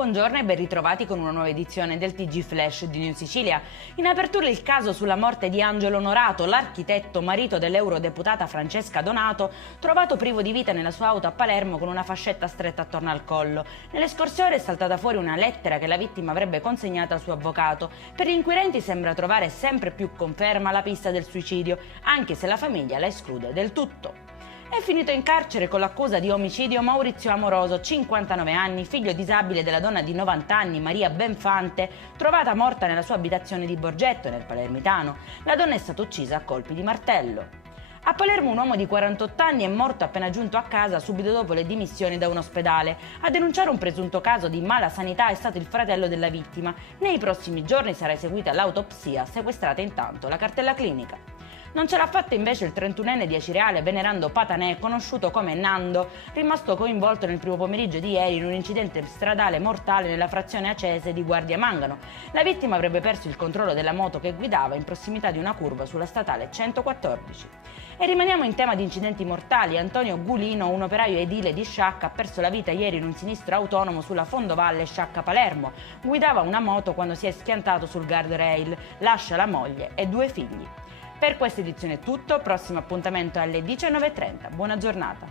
Buongiorno e ben ritrovati con una nuova edizione del TG Flash di News Sicilia. In apertura il caso sulla morte di Angelo Onorato, l'architetto marito dell'eurodeputata Francesca Donato, trovato privo di vita nella sua auto a Palermo con una fascetta stretta attorno al collo. Nelle scorse ore è saltata fuori una lettera che la vittima avrebbe consegnato al suo avvocato. Per gli inquirenti sembra trovare sempre più conferma la pista del suicidio, anche se la famiglia la esclude del tutto. È finito in carcere con l'accusa di omicidio Maurizio Amoroso, 59 anni, figlio disabile della donna di 90 anni, Maria Benfante, trovata morta nella sua abitazione di Borgetto, nel Palermitano. La donna è stata uccisa a colpi di martello. A Palermo un uomo di 48 anni è morto appena giunto a casa subito dopo le dimissioni da un ospedale. A denunciare un presunto caso di mala sanità è stato il fratello della vittima. Nei prossimi giorni sarà eseguita l'autopsia, sequestrata intanto la cartella clinica. Non ce l'ha fatta invece il 31enne di Acireale Venerando Patanè, conosciuto come Nando, rimasto coinvolto nel primo pomeriggio di ieri in un incidente stradale mortale nella frazione acese di Guardia Mangano. La vittima avrebbe perso il controllo della moto che guidava in prossimità di una curva sulla statale 114. E rimaniamo in tema di incidenti mortali. Antonio Gulino, un operaio edile di Sciacca, ha perso la vita ieri in un sinistro autonomo sulla Fondovalle Sciacca-Palermo. Guidava una moto quando si è schiantato sul guardrail. Lascia la moglie e 2 figli. Per questa edizione è tutto, prossimo appuntamento alle 19:30. Buona giornata.